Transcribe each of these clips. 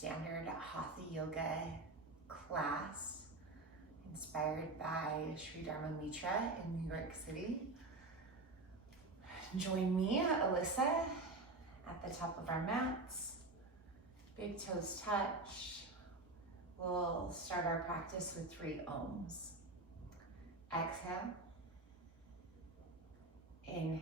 standard Hatha yoga class inspired by Sri Dharma Mitra in New York City. Join me, Alyssa, at the top of our mats. Big toes touch. We'll start our practice with 3 ohms. Exhale. Inhale.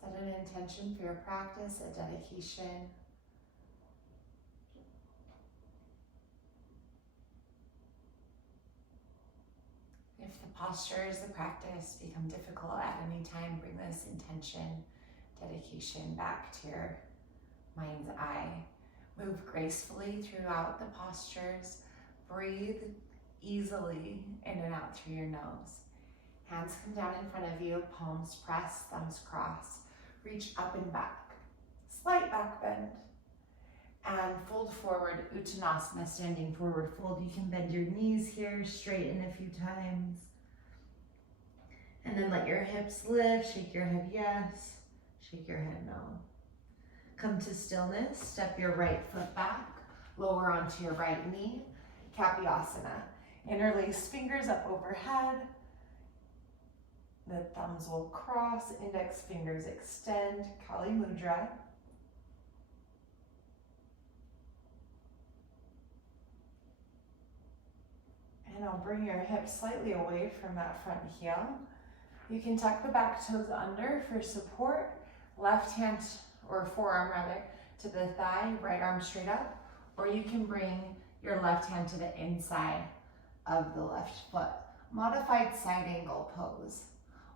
Set an intention for your practice, a dedication. If the postures, the practice become difficult at any time, bring this intention, dedication back to your mind's eye. Move gracefully throughout the postures. Breathe easily in and out through your nose. Hands come down in front of you, palms press, thumbs cross. Reach up and back. Slight back bend. And fold forward, Uttanasana, standing forward fold. You can bend your knees here, straighten a few times. And then let your hips lift, shake your head yes, shake your head no. Come to stillness, step your right foot back, lower onto your right knee, Kapyasana. Interlace fingers up overhead. The thumbs will cross, index fingers extend, Kali Mudra. And I'll bring your hips slightly away from that front heel. You can tuck the back toes under for support. Left hand, or forearm rather, to the thigh, right arm straight up. Or you can bring your left hand to the inside of the left foot. Modified side angle pose.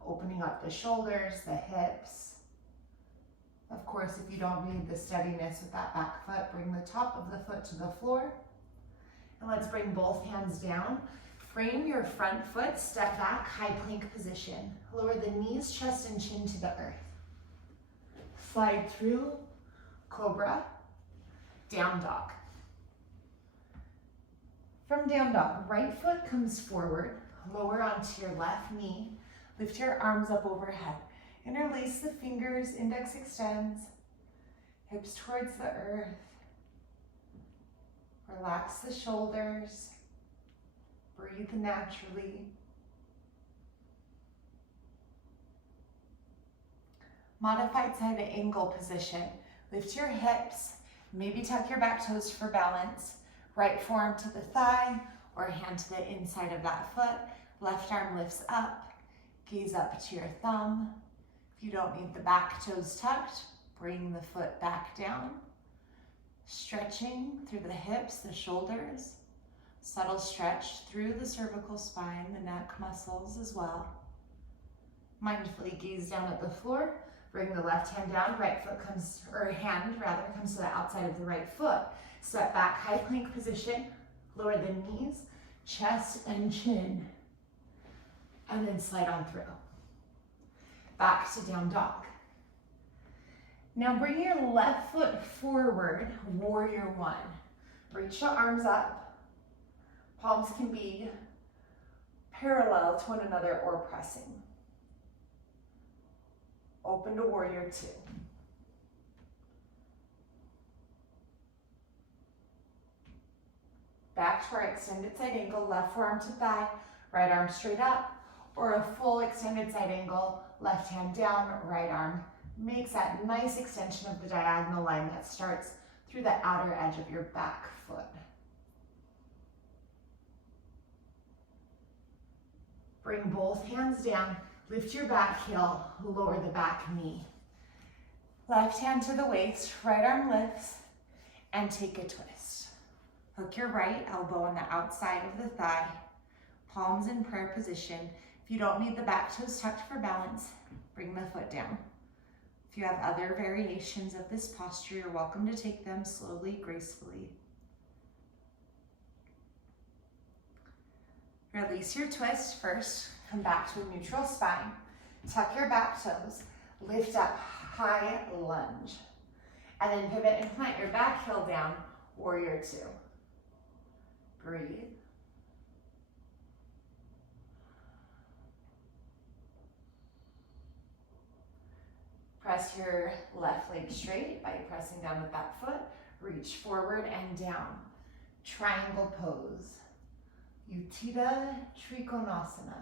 Opening up the shoulders, the hips. Of course, if you don't need the steadiness with that back foot, bring the top of the foot to the floor. And let's bring both hands down. Frame your front foot, step back, high plank position. Lower the knees, chest, and chin to the earth. Slide through, cobra, down dog. From down dog, right foot comes forward, lower onto your left knee. Lift your arms up overhead. Interlace the fingers, index extends, hips towards the earth. Relax the shoulders. Breathe naturally. Modified side angle position. Lift your hips. Maybe tuck your back toes for balance. Right forearm to the thigh or hand to the inside of that foot. Left arm lifts up. Gaze up to your thumb. If you don't need the back toes tucked, bring the foot back down. Stretching through the hips, the shoulders. Subtle stretch through the cervical spine, the neck muscles as well. Mindfully gaze down at the floor. Bring the left hand down, right foot comes, or hand rather, comes to the outside of the right foot. Step back, high plank position. Lower the knees, chest and chin. And then slide on through. Back to down dog. Now bring your left foot forward, warrior one. Reach the arms up. Palms can be parallel to one another or pressing. Open to warrior two. Back to our extended side angle, left forearm to thigh, right arm straight up, or a full extended side angle, left hand down, right arm makes that nice extension of the diagonal line that starts through the outer edge of your back foot. Bring both hands down, lift your back heel, lower the back knee. Left hand to the waist, right arm lifts, and take a twist. Hook your right elbow on the outside of the thigh, palms in prayer position. If you don't need the back toes tucked for balance, bring the foot down. If you have other variations of this posture, you're welcome to take them slowly, gracefully. Release your twist first. Come back to a neutral spine. Tuck your back toes. Lift up, high lunge. And then pivot and plant your back heel down, warrior two. Breathe. Press your left leg straight by pressing down with that foot. Reach forward and down. Triangle pose. Utthita Trikonasana.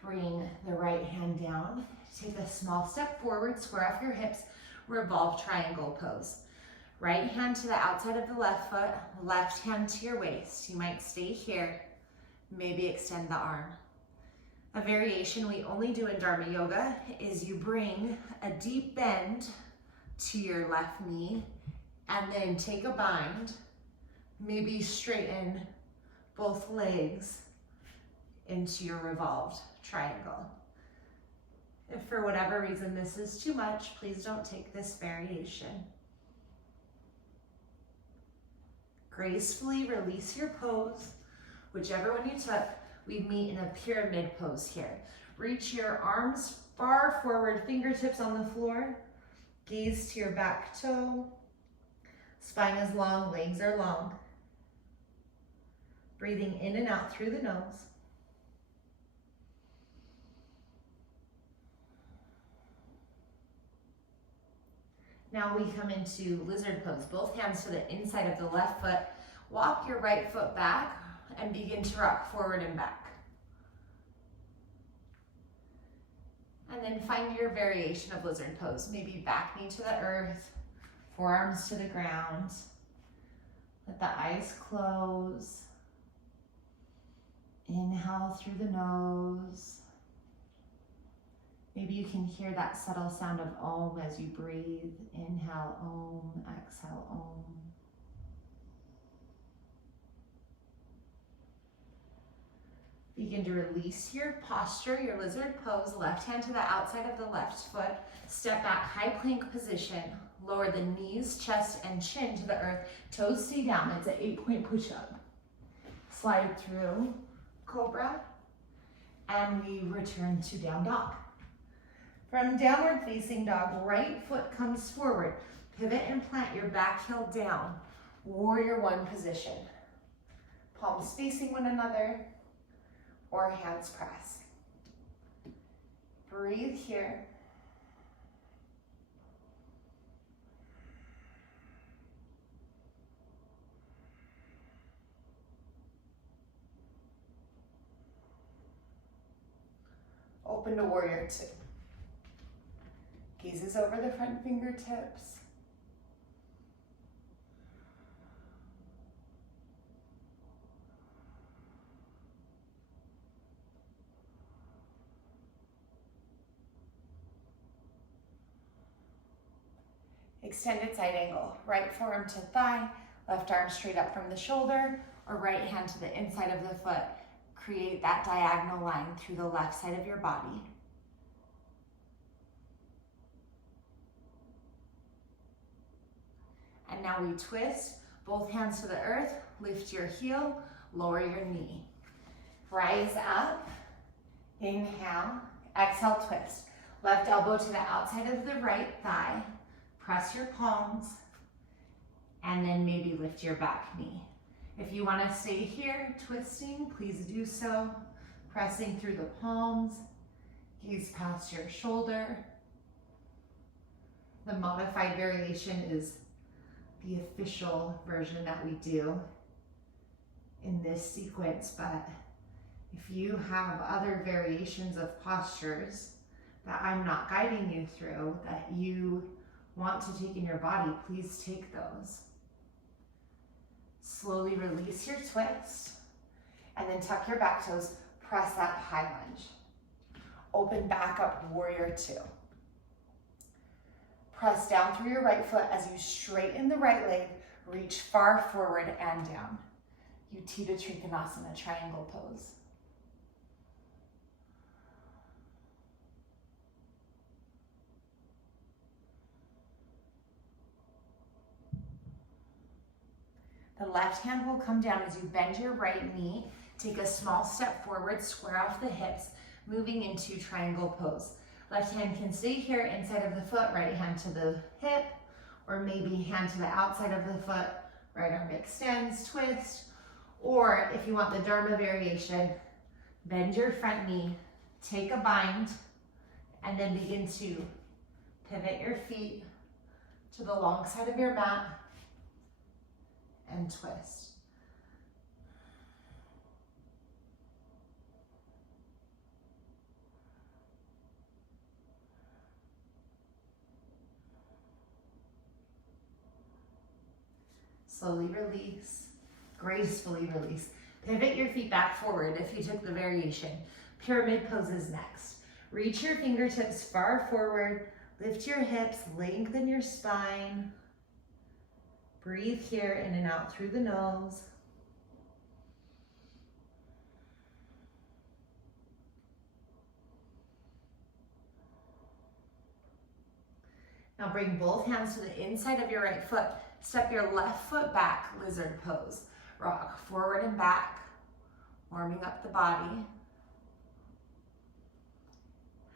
Bring the right hand down. Take a small step forward, square off your hips, revolve triangle pose. Right hand to the outside of the left foot, left hand to your waist. You might stay here, maybe extend the arm. A variation we only do in Dharma yoga is you bring a deep bend to your left knee and then take a bind, maybe straighten both legs into your revolved triangle. If for whatever reason this is too much, please don't take this variation. Gracefully release your pose, whichever one you took. We meet in a pyramid pose here. Reach your arms far forward, fingertips on the floor. Gaze to your back toe. Spine is long, legs are long. Breathing in and out through the nose. Now we come into lizard pose. Both hands to the inside of the left foot. Walk your right foot back and begin to rock forward and back. And then find your variation of lizard pose. Maybe back knee to the earth, forearms to the ground. Let the eyes close. Inhale through the nose. Maybe you can hear that subtle sound of Om as you breathe. Inhale, Om, exhale, Om. Begin to release your posture, your lizard pose. Left hand to the outside of the left foot. Step back, high plank position. Lower the knees, chest, and chin to the earth. Toes stay down. It's an 8-point push-up. Slide through cobra. And we return to down dog. From downward facing dog, right foot comes forward. Pivot and plant your back heel down. Warrior one position. Palms facing one another or hands press. Breathe here. Open to warrior two. Gazes over the front fingertips. Extended side angle. Right forearm to thigh, left arm straight up from the shoulder, or right hand to the inside of the foot. Create that diagonal line through the left side of your body. And now we twist, both hands to the earth, lift your heel, lower your knee. Rise up, inhale, exhale, twist. Left elbow to the outside of the right thigh, press your palms, and then maybe lift your back knee. If you want to stay here, twisting, please do so. Pressing through the palms, gaze past your shoulder. The modified variation is the official version that we do in this sequence, but if you have other variations of postures that I'm not guiding you through, that you want to take in your body, please take those. Slowly release your twist, and then tuck your back toes, press that high lunge. Open back up, warrior two. Press down through your right foot as you straighten the right leg, reach far forward and down. Utthita Trikonasana, triangle pose. The left hand will come down as you bend your right knee. Take a small step forward, square off the hips, moving into triangle pose. Left hand can stay here inside of the foot, right hand to the hip, or maybe hand to the outside of the foot, right arm extends, twist. Or if you want the Dharma variation, bend your front knee, take a bind, and then begin to pivot your feet to the long side of your mat and twist. Slowly release, gracefully release. Pivot your feet back forward if you took the variation. Pyramid pose is next. Reach your fingertips far forward, lift your hips, lengthen your spine. Breathe here in and out through the nose. Now bring both hands to the inside of your right foot. Step your left foot back, lizard pose. Rock forward and back, warming up the body.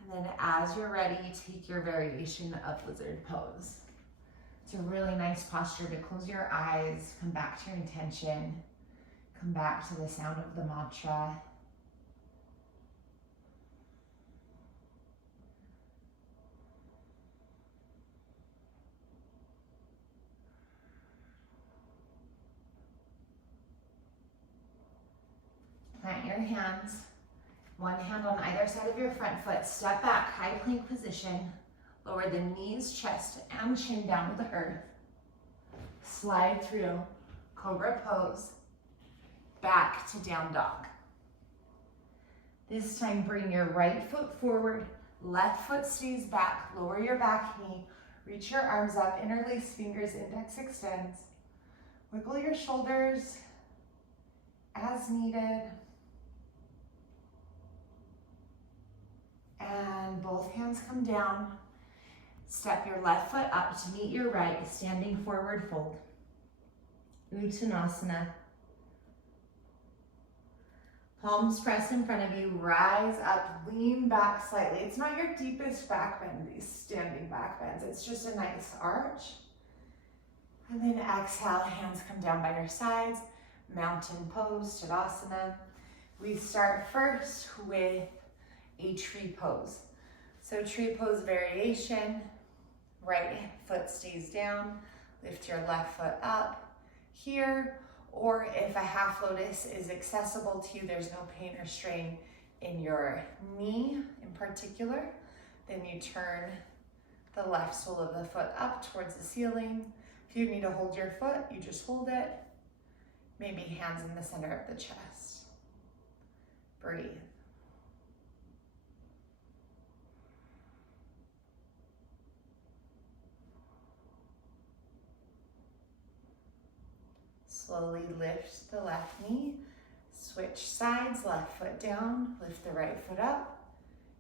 And then as you're ready, take your variation of lizard pose. It's a really nice posture to close your eyes, come back to your intention, come back to the sound of the mantra. Plant your hands, one hand on either side of your front foot. Step back, high plank position. Lower the knees, chest, and chin down to the earth. Slide through cobra pose, back to down dog. This time, bring your right foot forward, left foot stays back, lower your back knee, reach your arms up, interlace fingers, index extends. Wiggle your shoulders as needed. And both hands come down. Step your left foot up to meet your right, standing forward fold. Uttanasana. Palms pressed in front of you, rise up, lean back slightly. It's not your deepest back bend, these standing back bends. It's just a nice arch. And then exhale, hands come down by your sides. Mountain pose, Shavasana. We start first with a tree pose. So tree pose variation, right foot stays down, lift your left foot up here, or if a half lotus is accessible to you, there's no pain or strain in your knee in particular, then you turn the left sole of the foot up towards the ceiling. If you need to hold your foot, you just hold it. Maybe hands in the center of the chest. Breathe. Slowly lift the left knee, switch sides, left foot down, lift the right foot up,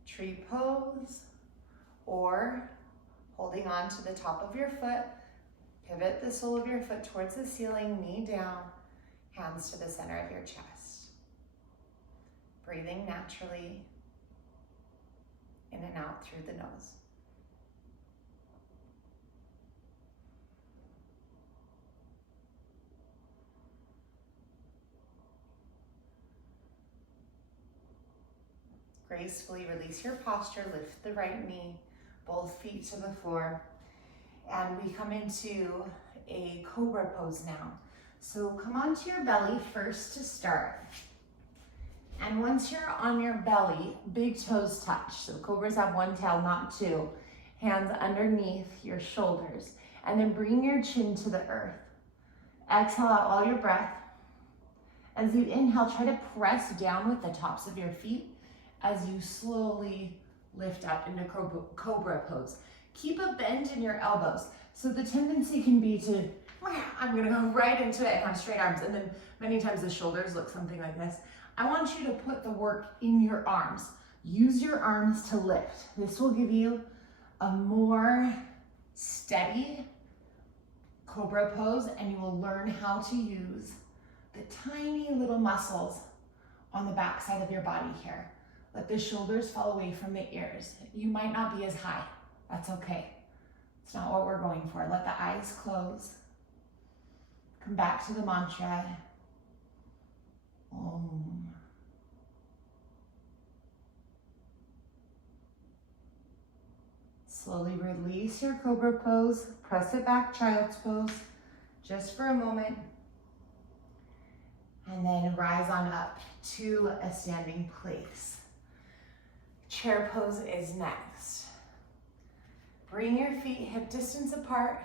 tree pose, or holding on to the top of your foot, pivot the sole of your foot towards the ceiling, knee down, hands to the center of your chest. Breathing naturally, in and out through the nose. Gracefully release your posture, lift the right knee, both feet to the floor. And we come into a cobra pose now. So come onto your belly first to start. And once you're on your belly, big toes touch. So cobras have one tail, not two. Hands underneath your shoulders. And then bring your chin to the earth. Exhale out all your breath. As you inhale, try to press down with the tops of your feet as you slowly lift up into cobra pose. Keep a bend in your elbows. So the tendency can be to, I'm gonna go right into it and have straight arms. And then many times the shoulders look something like this. I want you to put the work in your arms. Use your arms to lift. This will give you a more steady Cobra pose, and you will learn how to use the tiny little muscles on the back side of your body here. Let the shoulders fall away from the ears. You might not be as high. That's okay. It's not what we're going for. Let the eyes close. Come back to the mantra. Om. Slowly release your cobra pose. Press it back, child's pose, just for a moment. And then rise on up to a standing place. Chair pose is next. Bring your feet hip distance apart.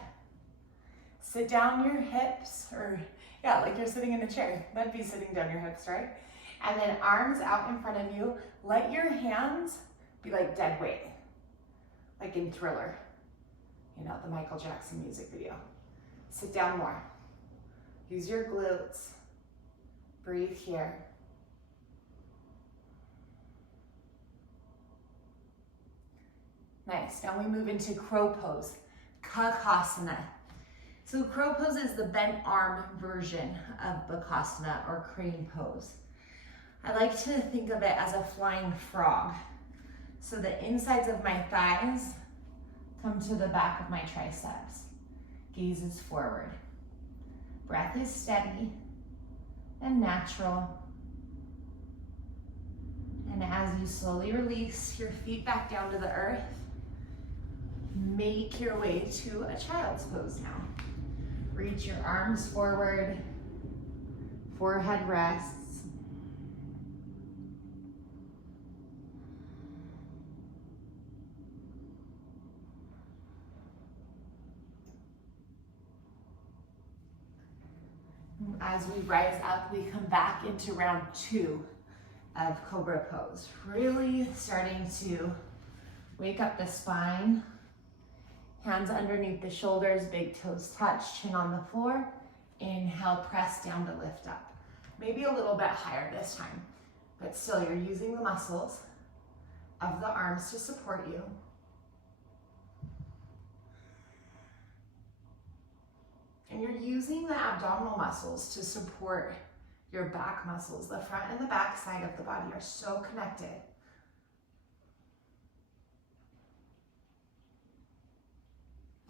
Sit down your hips, or yeah, like you're sitting in a chair. That'd be sitting down your hips, right? And then arms out in front of you. Let your hands be like dead weight, like in Thriller, you know, the Michael Jackson music video. Sit down more. Use your glutes. Breathe here. Nice. Now we move into crow pose, Kakasana. So crow pose is the bent arm version of Bakasana or crane pose. I like to think of it as a flying frog. So the insides of my thighs come to the back of my triceps. Gaze is forward. Breath is steady and natural. And as you slowly release your feet back down to the earth, make your way to a child's pose now. Reach your arms forward, forehead rests. As we rise up, we come back into round 2 of Cobra pose. Really starting to wake up the spine. Hands underneath the shoulders, big toes touch, chin on the floor. Inhale, press down to lift up. Maybe a little bit higher this time, but still you're using the muscles of the arms to support you. And you're using the abdominal muscles to support your back muscles. The front and the back side of the body are so connected.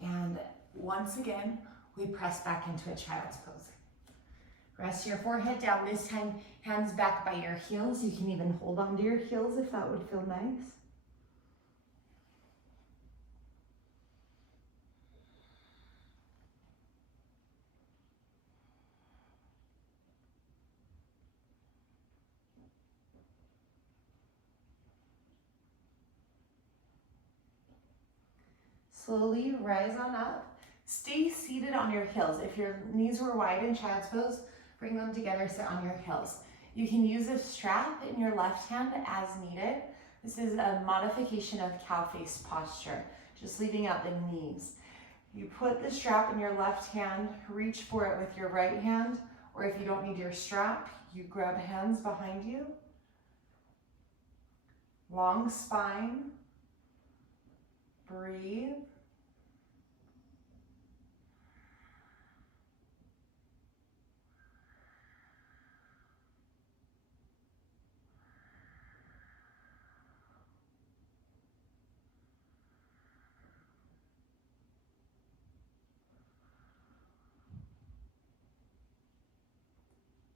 And once again, we press back into a child's pose. Rest your forehead down. This time, hands back by your heels. You can even hold onto your heels if that would feel nice. Slowly rise on up. Stay seated on your heels. If your knees were wide in child's pose, bring them together, sit on your heels. You can use a strap in your left hand as needed. This is a modification of cow face posture, just leaving out the knees. You put the strap in your left hand, reach for it with your right hand, or if you don't need your strap, you grab hands behind you. Long spine. Breathe.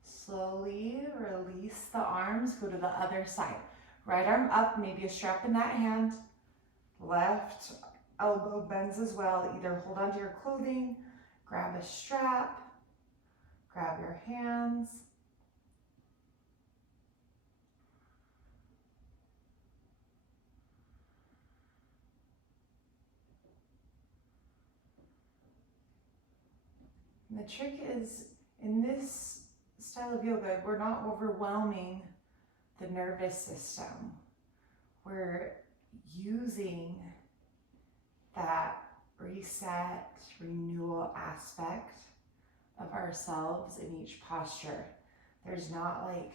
Slowly release the arms, go to the other side. Right arm up, maybe a strap in that hand. Left elbow bends as well. Either hold onto your clothing, grab a strap, grab your hands. And the trick is, in this style of yoga, we're not overwhelming the nervous system. We're using that reset, renewal aspect of ourselves in each posture. There's not like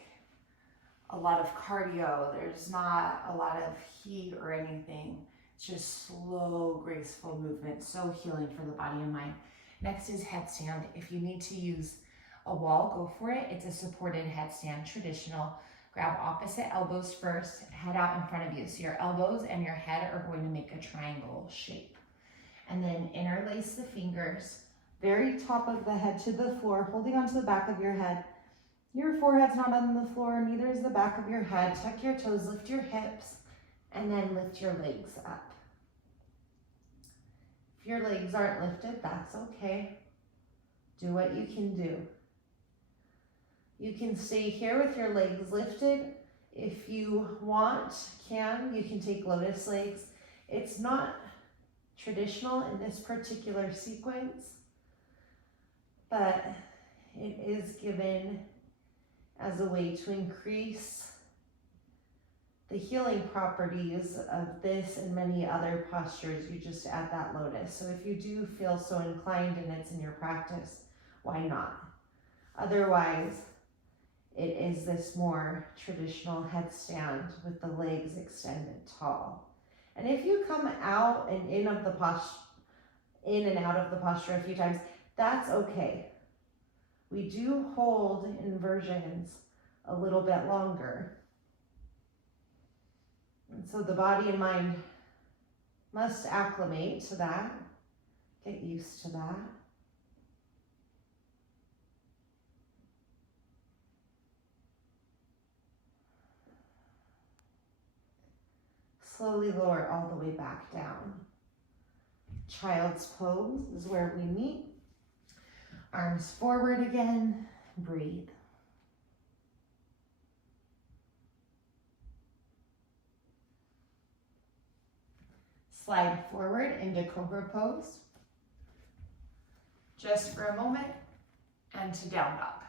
a lot of cardio, there's not a lot of heat or anything. It's just slow, graceful movement, so healing for the body and mind. Next is headstand. If you need to use a wall, go for it. It's a supported headstand, traditional. Grab opposite elbows first, head out in front of you. So your elbows and your head are going to make a triangle shape. And then interlace the fingers, very top of the head to the floor, holding onto the back of your head. Your forehead's not on the floor, neither is the back of your head. Tuck your toes, lift your hips, and then lift your legs up. If your legs aren't lifted, that's okay. Do what you can do. You can stay here with your legs lifted. If you want, you can take lotus legs. It's not traditional in this particular sequence, but it is given as a way to increase the healing properties of this and many other postures. You just add that lotus. So if you do feel so inclined and it's in your practice, why not? Otherwise, it is this more traditional headstand with the legs extended tall. And if you come out and in and out of the posture a few times, that's okay. We do hold inversions a little bit longer. And so the body and mind must acclimate to that, get used to that. Slowly lower all the way back down. Child's pose is where we meet. Arms forward again, breathe. Slide forward into cobra pose. Just for a moment, and to down dog.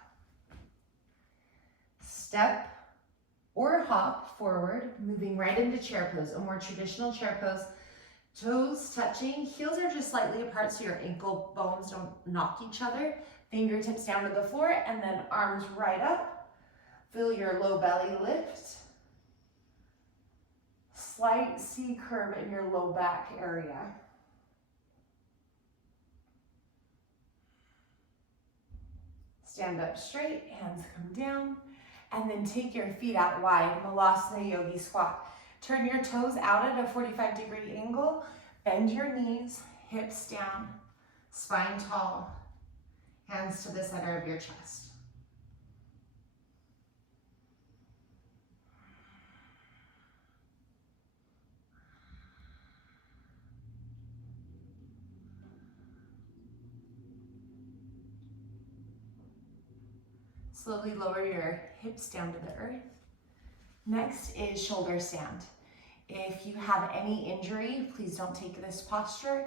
Step or hop forward, moving right into chair pose, a more traditional chair pose. Toes touching, heels are just slightly apart so your ankle bones don't knock each other. Fingertips down to the floor, and then arms right up. Feel your low belly lift. Slight C curve in your low back area. Stand up straight, hands come down, and then take your feet out wide, Malasana Yogi Squat. Turn your toes out at a 45-degree angle, bend your knees, hips down, spine tall, hands to the center of your chest. Slowly lower your hips down to the earth. Next is shoulder stand. If you have any injury, please don't take this posture.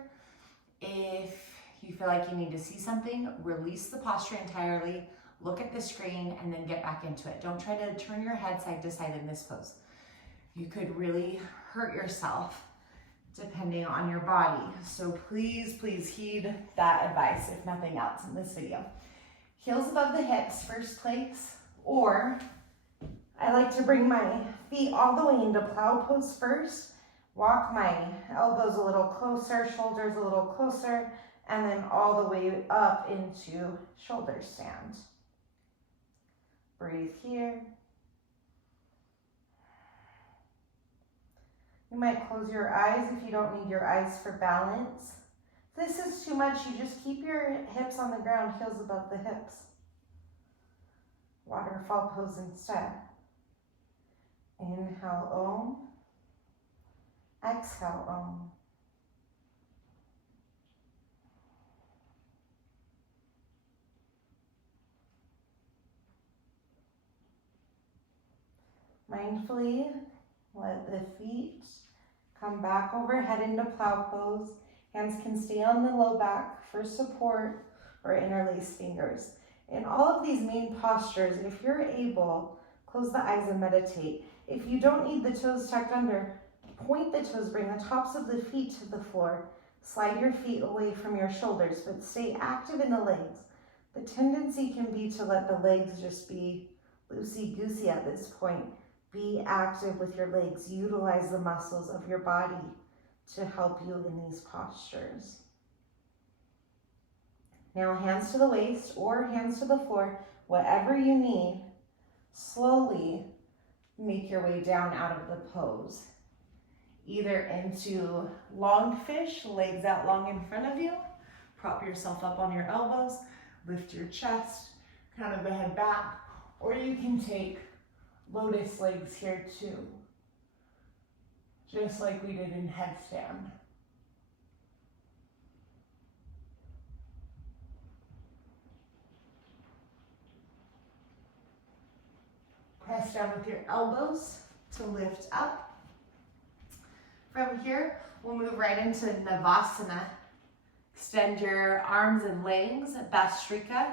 If you feel like you need to see something, release the posture entirely, look at the screen, and then get back into it. Don't try to turn your head side to side in this pose. You could really hurt yourself depending on your body. So please, please heed that advice, if nothing else in this video. Heels above the hips, first place, or I like to bring my feet all the way into plow pose first, walk my elbows a little closer, shoulders a little closer, and then all the way up into shoulder stand. Breathe here. You might close your eyes if you don't need your eyes for balance. If this is too much, you just keep your hips on the ground, heels above the hips. Waterfall pose instead. Inhale, Om. Exhale, Om. Mindfully, let the feet come back overhead into plow pose. Hands can stay on the low back for support or interlace fingers. In all of these main postures, if you're able, close the eyes and meditate. If you don't need the toes tucked under, point the toes, bring the tops of the feet to the floor. Slide your feet away from your shoulders, but stay active in the legs. The tendency can be to let the legs just be loosey-goosey at this point. Be active with your legs. Utilize the muscles of your body to help you in these postures. Now hands to the waist or hands to the floor, whatever you need. Slowly make your way down out of the pose. Either into long fish, legs out long in front of you. Prop yourself up on your elbows, lift your chest, crown of the head back, or you can take lotus legs here too, just like we did in headstand. Press down with your elbows to lift up. From here, we'll move right into Navasana. Extend your arms and legs, Bastrika.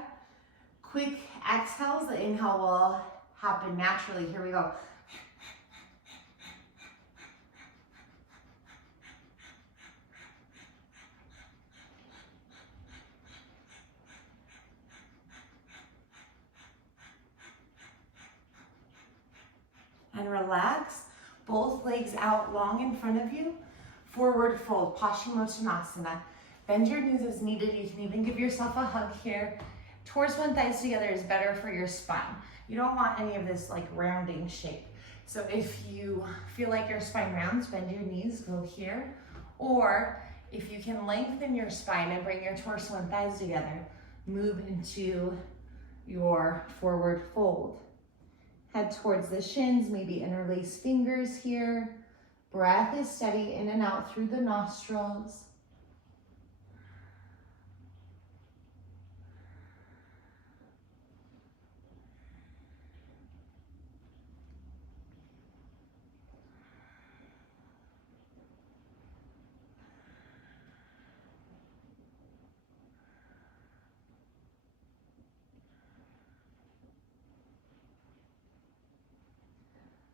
Quick exhales, the inhale will happen naturally. Here we go. And relax, both legs out long in front of you. Forward fold, Paschimottanasana. Bend your knees as needed. You can even give yourself a hug here. Torso and thighs together is better for your spine. You don't want any of this like rounding shape. So if you feel like your spine rounds, bend your knees, go here. Or if you can lengthen your spine and bring your torso and thighs together, move into your forward fold. Head towards the shins, maybe interlace fingers here. Breath is steady in and out through the nostrils.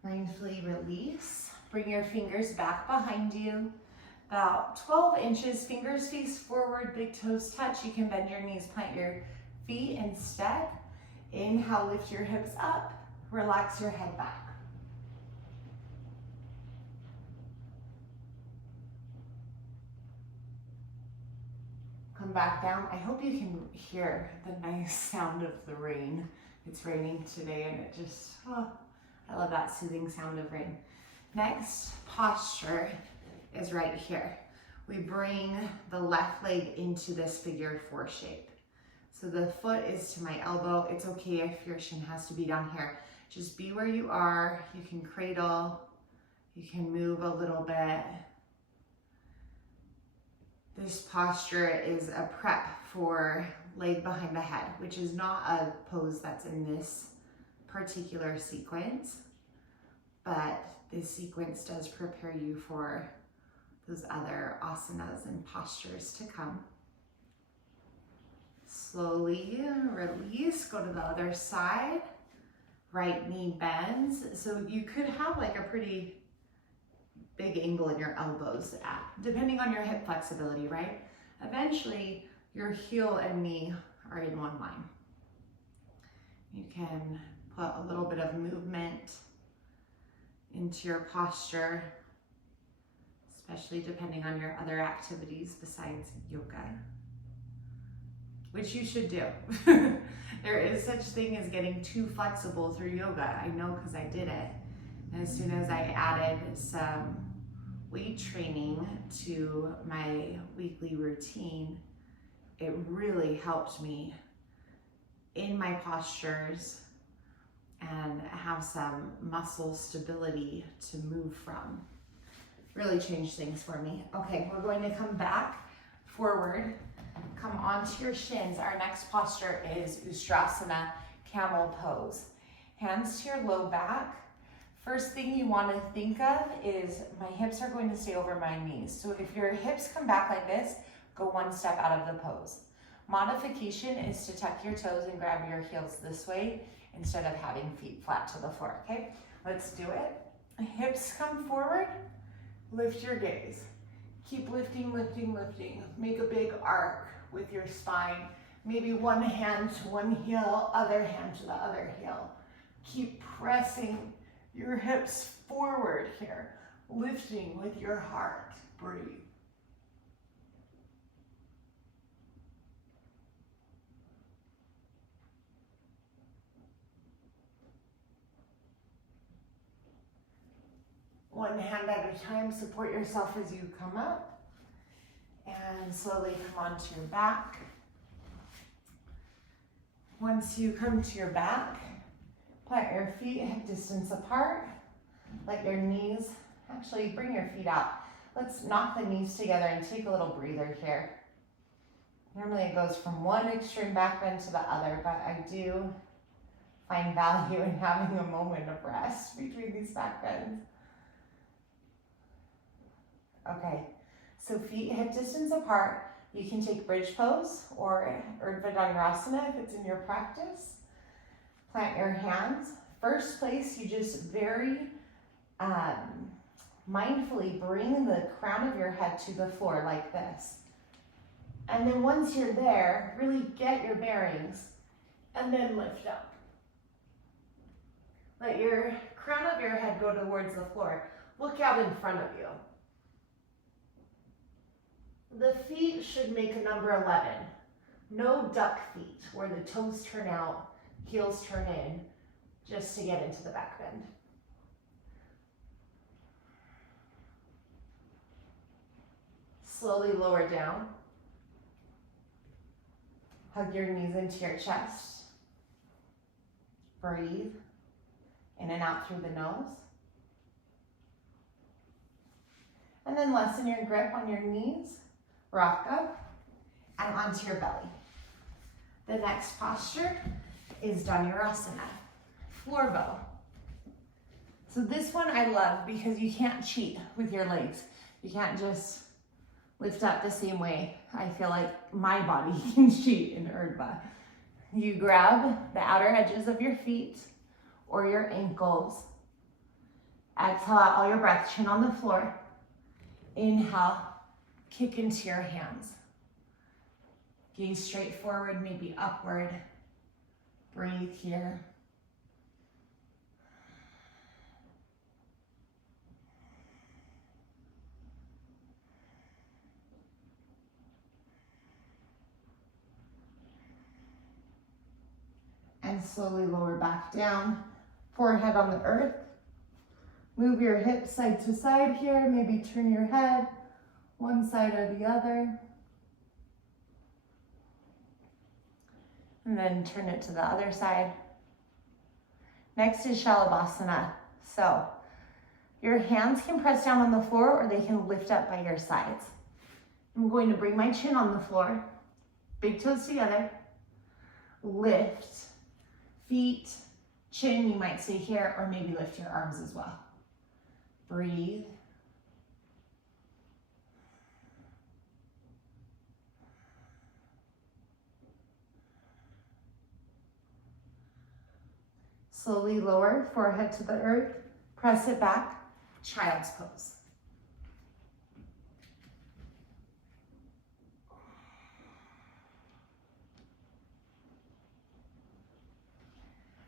Mindfully release. Bring your fingers back behind you. About 12 inches, fingers face forward, big toes touch. You can bend your knees, plant your feet instead. Inhale, lift your hips up. Relax your head back. Come back down. I hope you can hear the nice sound of the rain. It's raining today and it just, I love that soothing sound of rain. Next posture is right here. We bring the left leg into this figure four shape. So the foot is to my elbow. It's okay if your shin has to be down here. Just be where you are. You can cradle. You can move a little bit. This posture is a prep for leg behind the head, which is not a pose that's in this particular sequence, but this sequence does prepare you for those other asanas and postures to come. Slowly release, go to the other side. Right knee bends. So you could have like a pretty big angle in your elbows, depending on your hip flexibility, right? Eventually, your heel and knee are in one line. You can put a little bit of movement into your posture, especially depending on your other activities besides yoga, which you should do. There is such thing as getting too flexible through yoga. I know because I did it. And as soon as I added some weight training to my weekly routine, it really helped me in my postures and have some muscle stability to move from. Really changed things for me. Okay, we're going to come back forward, come onto your shins. Our next posture is Ustrasana, camel pose. Hands to your low back. First thing you want to think of is my hips are going to stay over my knees. So if your hips come back like this, go one step out of the pose. Modification is to tuck your toes and grab your heels this way instead of having feet flat to the floor, okay? Let's do it. Hips come forward, lift your gaze. Keep lifting, lifting, lifting. Make a big arc with your spine. Maybe one hand to one heel, other hand to the other heel. Keep pressing your hips forward here, lifting with your heart. Breathe. One hand at a time, support yourself as you come up. And slowly come onto your back. Once you come to your back, plant your feet hip distance apart. Let your knees, actually bring your feet out. Let's knock the knees together and take a little breather here. Normally it goes from one extreme back bend to the other, but I do find value in having a moment of rest between these back bends. Okay, so feet hip distance apart. You can take bridge pose or Urdhva if it's in your practice. Plant your hands. First place, you just very mindfully bring the crown of your head to the floor like this. And then once you're there, really get your bearings and then lift up. Let your crown of your head go towards the floor. Look out in front of you. The feet should make a number 11. No duck feet where the toes turn out, heels turn in, just to get into the back bend. Slowly lower down. Hug your knees into your chest. Breathe in and out through the nose. And then lessen your grip on your knees. Rock up and onto your belly. The next posture is Dhanurasana, floor bow. So this one I love because you can't cheat with your legs. You can't just lift up the same way. I feel like my body can cheat in Urdhva. You grab the outer edges of your feet or your ankles. Exhale out all your breath, chin on the floor. Inhale, kick into your hands. Gaze straight forward, maybe upward. Breathe here. And slowly lower back down, forehead on the earth. Move your hips side to side here, maybe turn your head one side or the other. And then turn it to the other side. Next is Shavasana. So your hands can press down on the floor or they can lift up by your sides. I'm going to bring my chin on the floor, big toes together, lift, feet, chin, you might stay here, or maybe lift your arms as well. Breathe. Slowly lower, forehead to the earth, press it back, child's pose.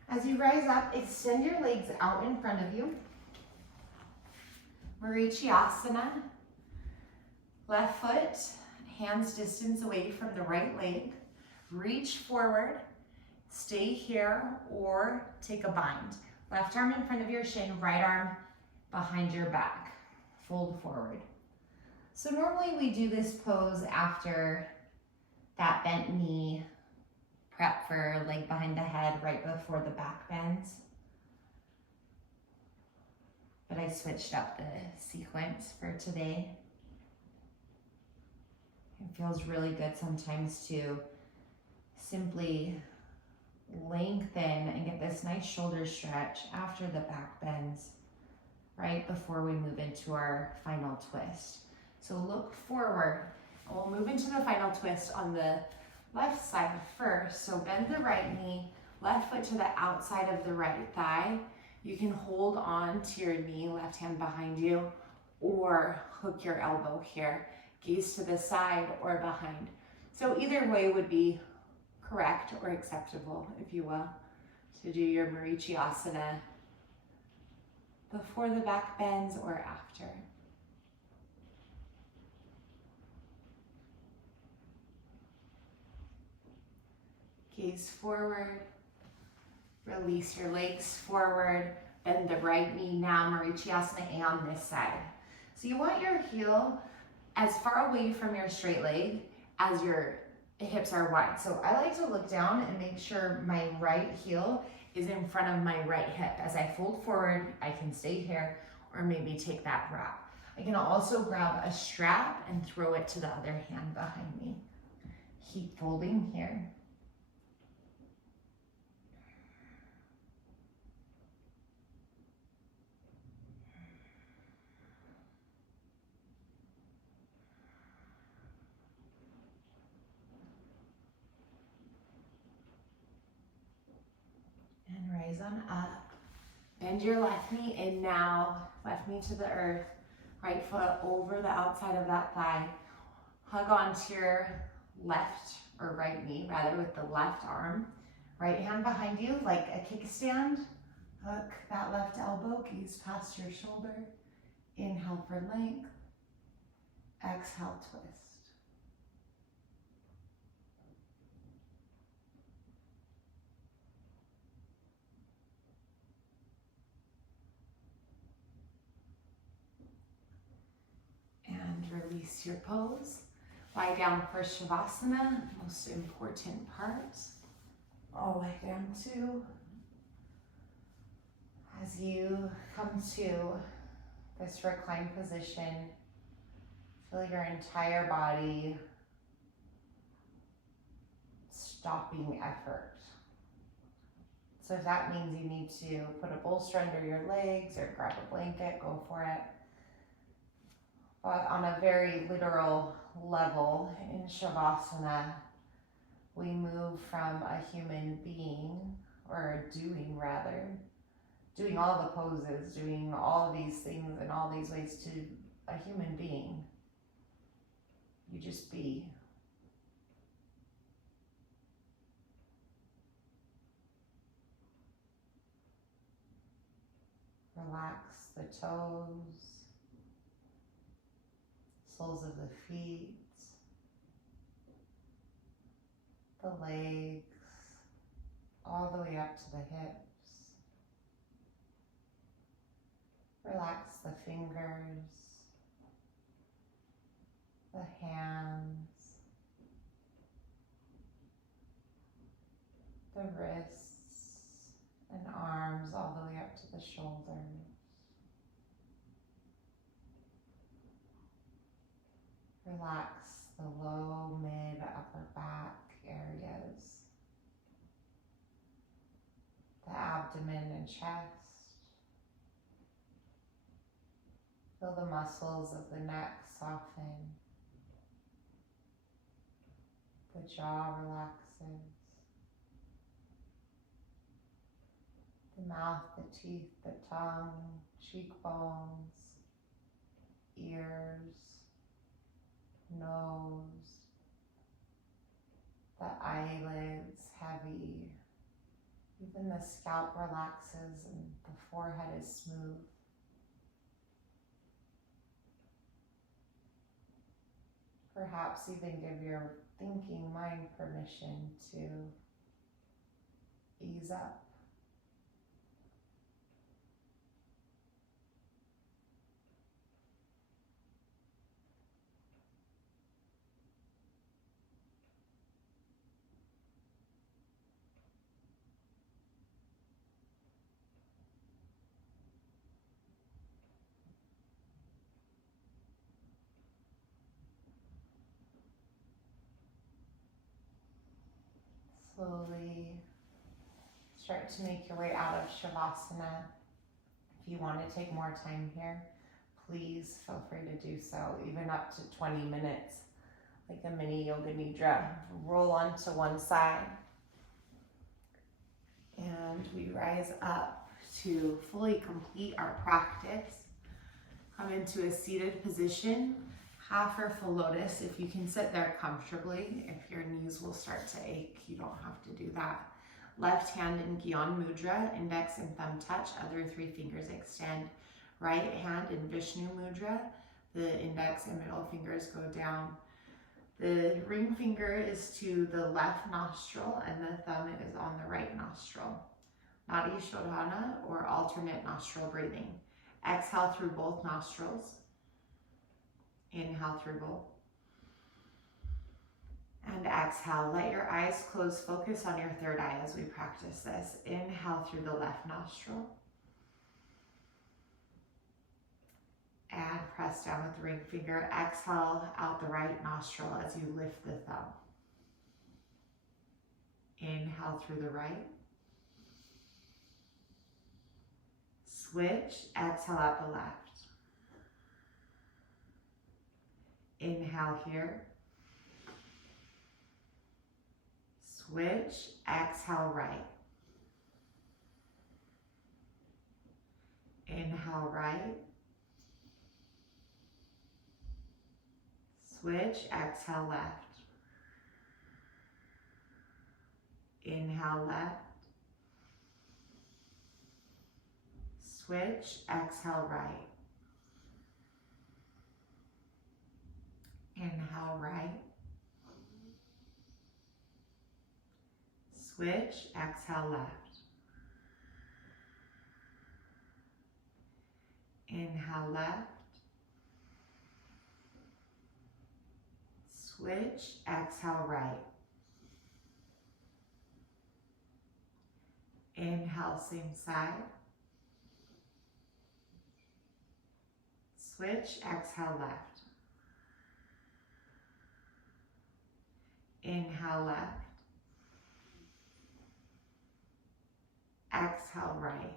As you rise up, extend your legs out in front of you. Marichyasana. Left foot, hands distance away from the right leg. Reach forward, stay here, or take a bind. Left arm in front of your shin, right arm behind your back. Fold forward. So normally we do this pose after that bent knee, prep for leg behind the head right before the back bends. But I switched up the sequence for today. It feels really good sometimes to simply lengthen and get this nice shoulder stretch after the back bends, right before we move into our final twist. So look forward. We'll move into the final twist on the left side first. So bend the right knee, left foot to the outside of the right thigh. You can hold on to your knee, left hand behind you, or hook your elbow here. Gaze to the side or behind. So either way would be correct or acceptable, if you will, to do your Marichyasana before the back bends or after. Gaze forward, release your legs forward, Bend the right knee now, Marichyasana, and on this side. So you want your heel as far away from your straight leg as your hips are wide. So I like to look down and make sure my right heel is in front of my right hip. As I fold forward, I can stay here or maybe take that wrap. I can also grab a strap and throw it to the other hand behind me. Keep folding here. And raise on up. Bend your left knee in now, left knee to the earth, right foot over the outside of that thigh. Hug onto your left or right knee, rather, with the left arm. Right hand behind you like a kickstand. Hook that left elbow, gaze past your shoulder. Inhale for length. Exhale, twist. And release your pose. Lie down for Shavasana, most important part. All the way down to, as you come to this reclined position, feel your entire body stopping effort. So if that means you need to put a bolster under your legs or grab a blanket, go for it. But on a very literal level in Shavasana, we move from a human being, or doing all the poses, doing all of these things in all these ways, to a human being. You just be. Relax the toes, soles of the feet, the legs, all the way up to the hips. Relax the fingers, the hands, the wrists and arms, all the way up to the shoulders. Relax the low, mid, upper back areas, the abdomen and chest. Feel the muscles of the neck soften. The jaw relaxes. The mouth, the teeth, the tongue, cheekbones, ears, nose, the eyelids heavy. Even the scalp relaxes and the forehead is smooth. Perhaps even give your thinking mind permission to ease up. Slowly start to make your way out of Shavasana. If you want to take more time here, please feel free to do so, even up to 20 minutes, like a mini yoga nidra. Roll onto one side. And we rise up to fully complete our practice. Come into a seated position, half or full lotus. If you can sit there comfortably, if your knees will start to ache, you don't have to do that. Left hand in Gyan Mudra, index and thumb touch, other three fingers extend. Right hand in Vishnu Mudra, the index and middle fingers go down. The ring finger is to the left nostril and the thumb is on the right nostril. Nadi Shodhana, or alternate nostril breathing. Exhale through both nostrils. Inhale through both. And exhale. Let your eyes close. Focus on your third eye as we practice this. Inhale through the left nostril. And press down with the ring finger. Exhale out the right nostril as you lift the thumb. Inhale through the right. Switch. Exhale out the left. Inhale here. Switch. Exhale right. Inhale right. Switch. Exhale left. Inhale left. Switch. Exhale right. Inhale right. Switch. Exhale left. Inhale left. Switch. Exhale right. Inhale, same side. Switch. Exhale left. Inhale left. Exhale right.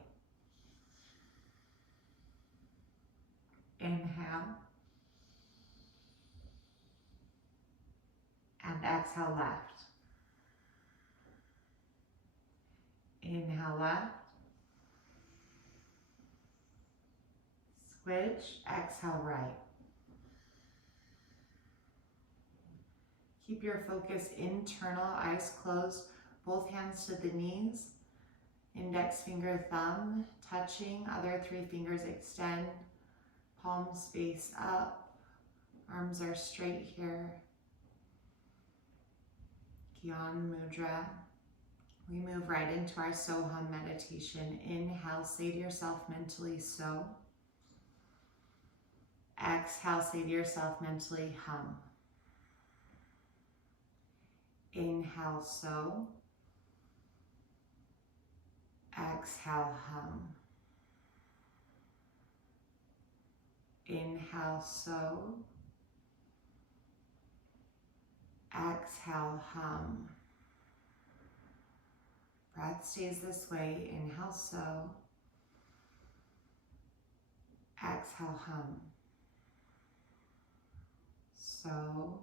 Inhale. And exhale left. Inhale left. Switch. Exhale right. Keep your focus internal, eyes closed, both hands to the knees. Index finger, thumb touching, other three fingers extend, palms face up, arms are straight here. Gyan Mudra. We move right into our Soham meditation. Inhale, say to yourself mentally, so. Exhale, say to yourself mentally, hum. Inhale, so. Exhale, hum. Inhale, so. Exhale, hum. Breath stays this way. Inhale, so. Exhale, hum. So.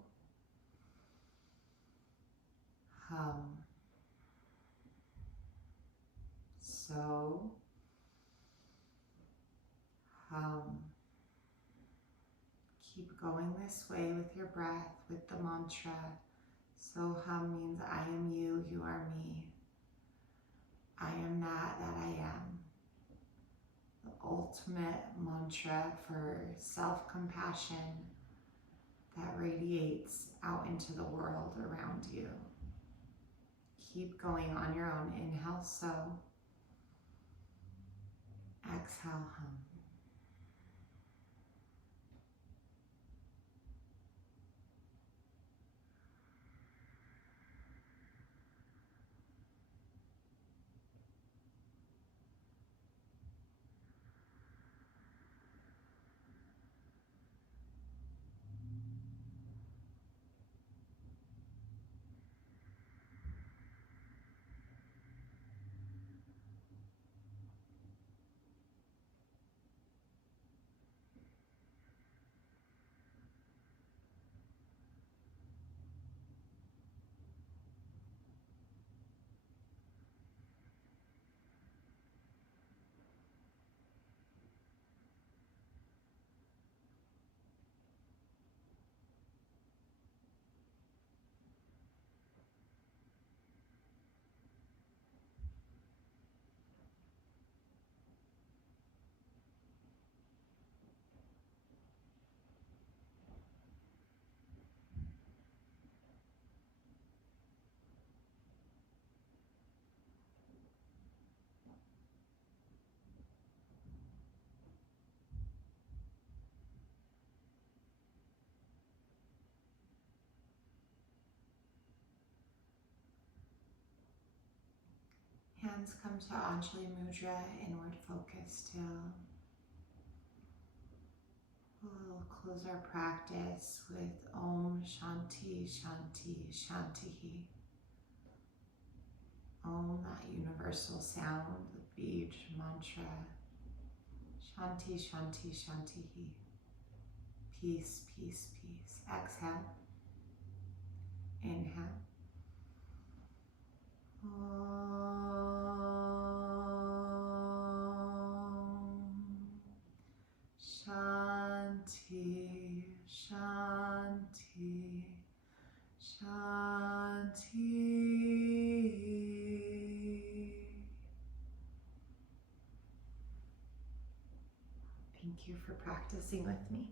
Hum. So. Hum. Keep going this way with your breath, with the mantra. So hum means I am you, you are me. I am that I am. The ultimate mantra for self-compassion that radiates out into the world around you. Keep going on your own. Inhale, so. Exhale, hum. hands come to Anjali Mudra, inward focus still. We'll close our practice with Om Shanti Shanti Shanti. Om, that universal sound, the Bij mantra. Shanti Shanti Shanti. Peace, peace, peace. Exhale. Inhale. Shanti, Shanti, Shanti. Thank you for practicing with me.